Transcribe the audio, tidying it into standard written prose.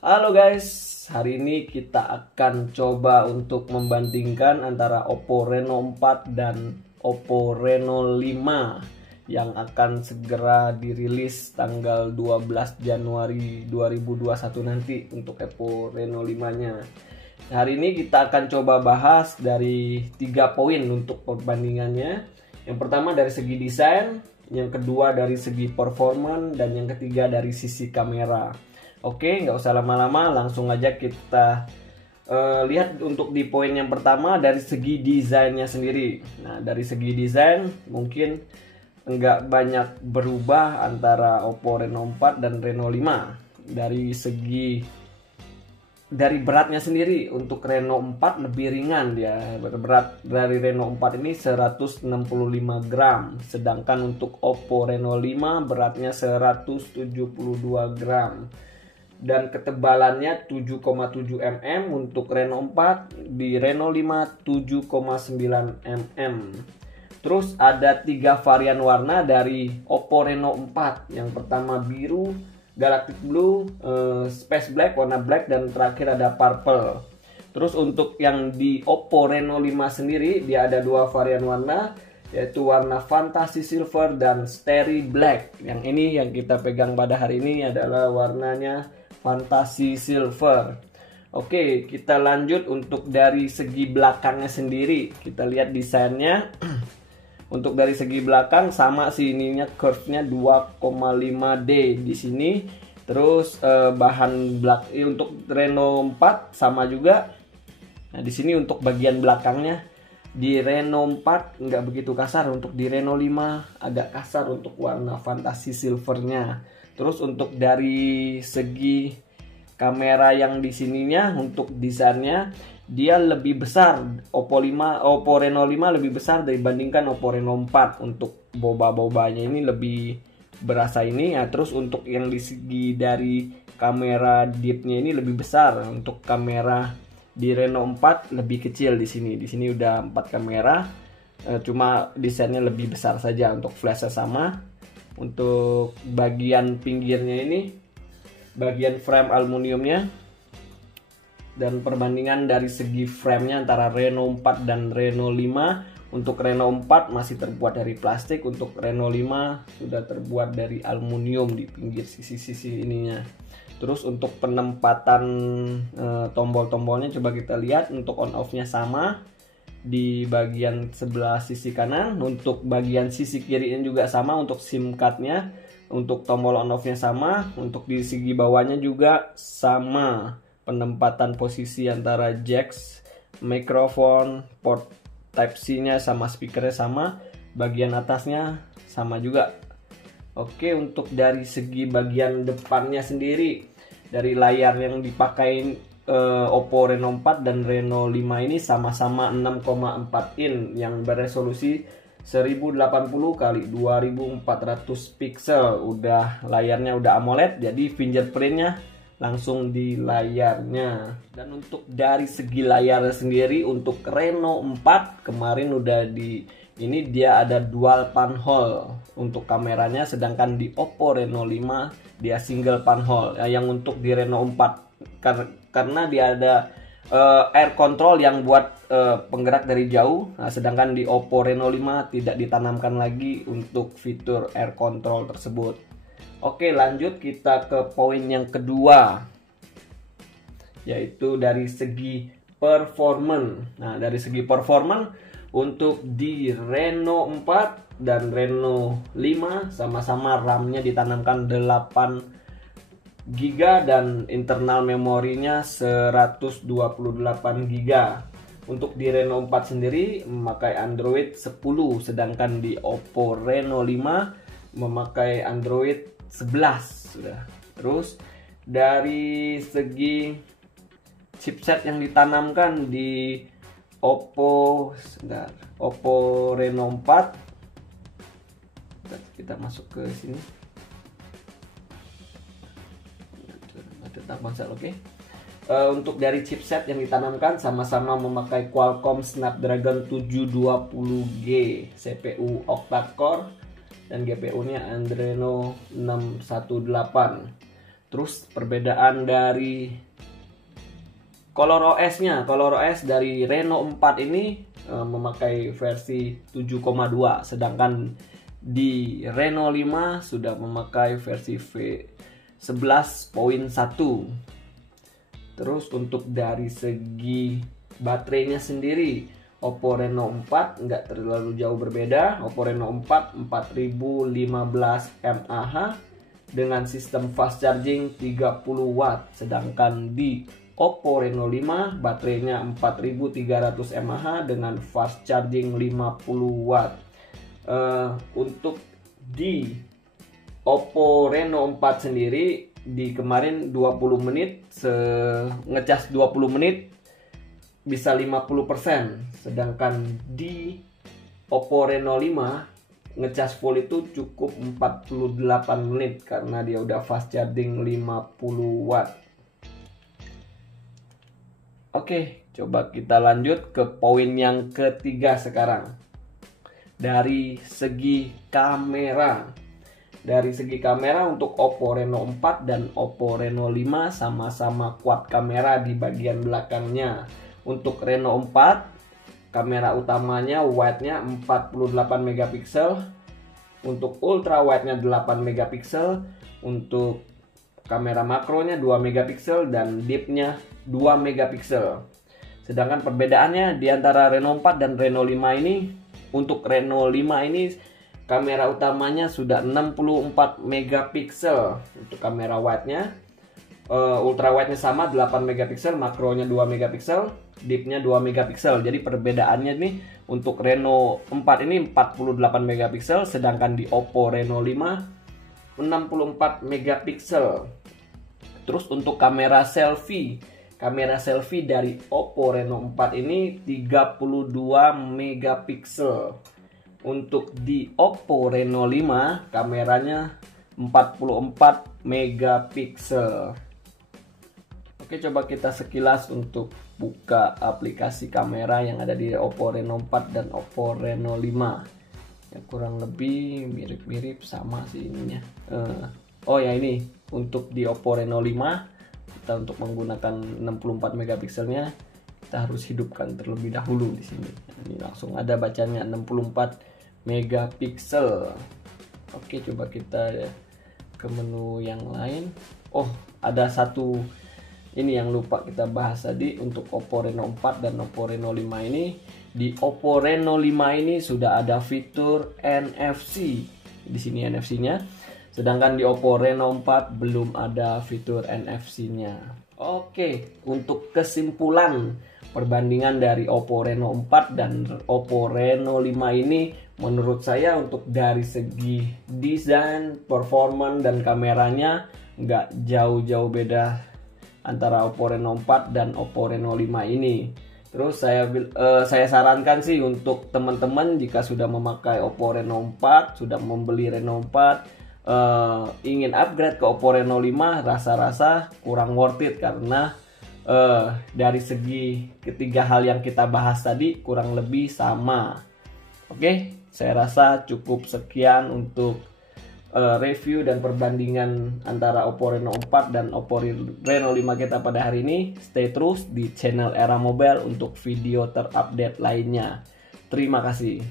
Halo guys, hari ini kita akan coba untuk membandingkan antara Oppo Reno 4 dan Oppo Reno 5 yang akan segera dirilis tanggal 12 Januari 2021 nanti untuk Oppo Reno 5-nya. Hari ini kita akan coba bahas dari 3 poin untuk perbandingannya. Yang pertama dari segi desain, yang kedua dari segi performa, dan yang ketiga dari sisi kamera. Oke, nggak usah lama-lama, langsung aja kita lihat untuk di poin yang pertama dari segi desainnya sendiri. Nah, dari segi desain mungkin nggak banyak berubah antara Oppo Reno 4 dan Reno 5. Dari beratnya sendiri, untuk Reno 4 lebih ringan dia. Berat dari Reno 4 ini 165 gram, sedangkan untuk Oppo Reno 5 beratnya 172 gram. Dan ketebalannya 7,7 mm untuk Reno 4, di Reno 5 7,9 mm. Terus ada 3 varian warna dari Oppo Reno 4. Yang pertama biru, Galactic Blue, Space Black, warna black, dan terakhir ada purple. Terus untuk yang di Oppo Reno 5 sendiri, dia ada 2 varian warna, yaitu warna Fantasy Silver dan Starry Black. Yang ini yang kita pegang pada hari ini adalah warnanya Fantasy Silver. Oke, kita lanjut untuk dari segi belakangnya sendiri. Kita lihat desainnya. Untuk dari segi belakang sama sih, ininya curve-nya 2,5D di sini. Terus bahan untuk Reno 4 sama juga. Nah, di sini untuk bagian belakangnya di Reno 4 nggak begitu kasar, untuk di Reno 5 agak kasar untuk warna Fantasy Silvernya. Terus untuk dari segi kamera yang di sininya, untuk desainnya dia lebih besar. Oppo Reno 5 lebih besar dibandingkan Oppo Reno 4. Untuk boba-bobanya ini lebih berasa ini ya. Terus untuk yang di segi dari kamera deepnya ini lebih besar. Untuk kamera di Reno 4 lebih kecil di sini. Di sini udah 4 kamera, cuma desainnya lebih besar saja. Untuk flashnya sama. Untuk bagian pinggirnya ini, bagian frame aluminiumnya, dan perbandingan dari segi framenya antara Reno 4 dan Reno 5. Untuk Reno 4 masih terbuat dari plastik, untuk Reno 5 sudah terbuat dari aluminium di pinggir sisi-sisi ininya. Terus untuk penempatan tombol-tombolnya coba kita lihat. Untuk on off-nya sama di bagian sebelah sisi kanan. Untuk bagian sisi kirinya juga sama untuk SIM card-nya. Untuk tombol on off-nya sama. Untuk di segi bawahnya juga sama. Penempatan posisi antara jacks, mikrofon, port Type-C-nya sama, speakernya sama. Bagian atasnya sama juga. Oke, untuk dari segi bagian depannya sendiri, dari layar yang dipakai Oppo Reno 4 dan Reno 5 ini sama-sama 6,4 in yang beresolusi 1080 x 2400 pixel. Layarnya udah AMOLED, jadi fingerprintnya langsung di layarnya. Dan untuk dari segi layar sendiri, untuk Reno 4 kemarin udah ini dia ada dual panhole untuk kameranya, sedangkan di Oppo Reno 5 dia single panhole. Yang untuk di Reno 4 karena dia ada air control yang buat penggerak dari jauh. Nah, sedangkan di Oppo Reno 5 tidak ditanamkan lagi untuk fitur air control tersebut. Oke, lanjut kita ke poin yang kedua, yaitu dari segi performance. Nah, dari segi performance untuk di Reno 4 dan Reno 5 sama-sama RAM-nya ditanamkan 8 GB dan internal memorinya 128 GB. Untuk di Reno 4 sendiri memakai Android 10, sedangkan di Oppo Reno 5 memakai Android 11 sudah. Terus dari segi chipset yang ditanamkan di Oppo Reno 4, kita masuk ke sini. Tetap ponsel, oke. Untuk dari chipset yang ditanamkan sama-sama memakai Qualcomm Snapdragon 720G, CPU octa-core, dan GPU-nya Adreno 618. Terus perbedaan dari Color OS-nya, Color OS dari Reno 4 ini memakai versi 7,2, sedangkan di Reno 5 sudah memakai versi V11.1. Terus untuk dari segi baterainya sendiri, Oppo Reno 4 nggak terlalu jauh berbeda. Oppo Reno 4 4015 mAh dengan sistem fast charging 30 watt, sedangkan di Oppo Reno 5 baterainya 4300 mAh dengan fast charging 50 watt. Untuk di Oppo Reno 4 sendiri di kemarin 20 menit ngecas 20 menit bisa 50%, sedangkan di Oppo Reno 5 ngecas full itu cukup 48 menit karena dia udah fast charging 50 watt. Oke, coba kita lanjut ke poin yang ketiga sekarang. Dari segi kamera. Dari segi kamera untuk Oppo Reno 4 dan Oppo Reno 5 sama-sama quad kamera di bagian belakangnya. Untuk Reno 4 kamera utamanya wide-nya 48 megapiksel, untuk ultra wide-nya 8 megapiksel, untuk kamera makronya 2 megapiksel dan deep-nya 2 megapiksel. Sedangkan perbedaannya di antara Reno 4 dan Reno 5 ini, untuk Reno 5 ini kamera utamanya sudah 64 megapiksel untuk kamera wide-nya. Ultra wide-nya sama 8 megapiksel, makronya 2 megapiksel, deep-nya 2 megapiksel. Jadi perbedaannya nih untuk Reno 4 ini 48 megapiksel, sedangkan di Oppo Reno 5 64 megapiksel. Terus untuk kamera selfie dari Oppo Reno 4 ini 32 megapiksel. Untuk di Oppo Reno 5 kameranya 44 megapiksel. Oke, coba kita sekilas untuk buka aplikasi kamera yang ada di Oppo Reno 4 dan Oppo Reno 5. Ya, kurang lebih mirip-mirip sama sih ininya. Oh ya, ini untuk di Oppo Reno 5 kita untuk menggunakan 64 megapikselnya kita harus hidupkan terlebih dahulu di sini. Ini langsung ada bacanya 64 megapiksel. Oke, coba kita ke menu yang lain. Oh, ada satu ini yang lupa kita bahas tadi. Untuk Oppo Reno 4 dan Oppo Reno 5 ini, di Oppo Reno 5 ini sudah ada fitur NFC. Di sini NFC-nya. Sedangkan di Oppo Reno 4 belum ada fitur NFC-nya. Oke, untuk kesimpulan perbandingan dari Oppo Reno 4 dan Oppo Reno 5 ini, menurut saya untuk dari segi desain, performance, dan kameranya nggak jauh-jauh beda antara Oppo Reno 4 dan Oppo Reno 5 ini. Terus saya sarankan sih untuk teman-teman jika sudah memakai Oppo Reno 4, sudah membeli Reno 4, ingin upgrade ke Oppo Reno 5, rasa-rasa kurang worth it karena dari segi ketiga hal yang kita bahas tadi kurang lebih sama. Oke, saya rasa cukup sekian untuk review dan perbandingan antara Oppo Reno 4 dan Oppo Reno 5 kita pada hari ini. Stay terus di channel Era Mobile untuk video terupdate lainnya. Terima kasih.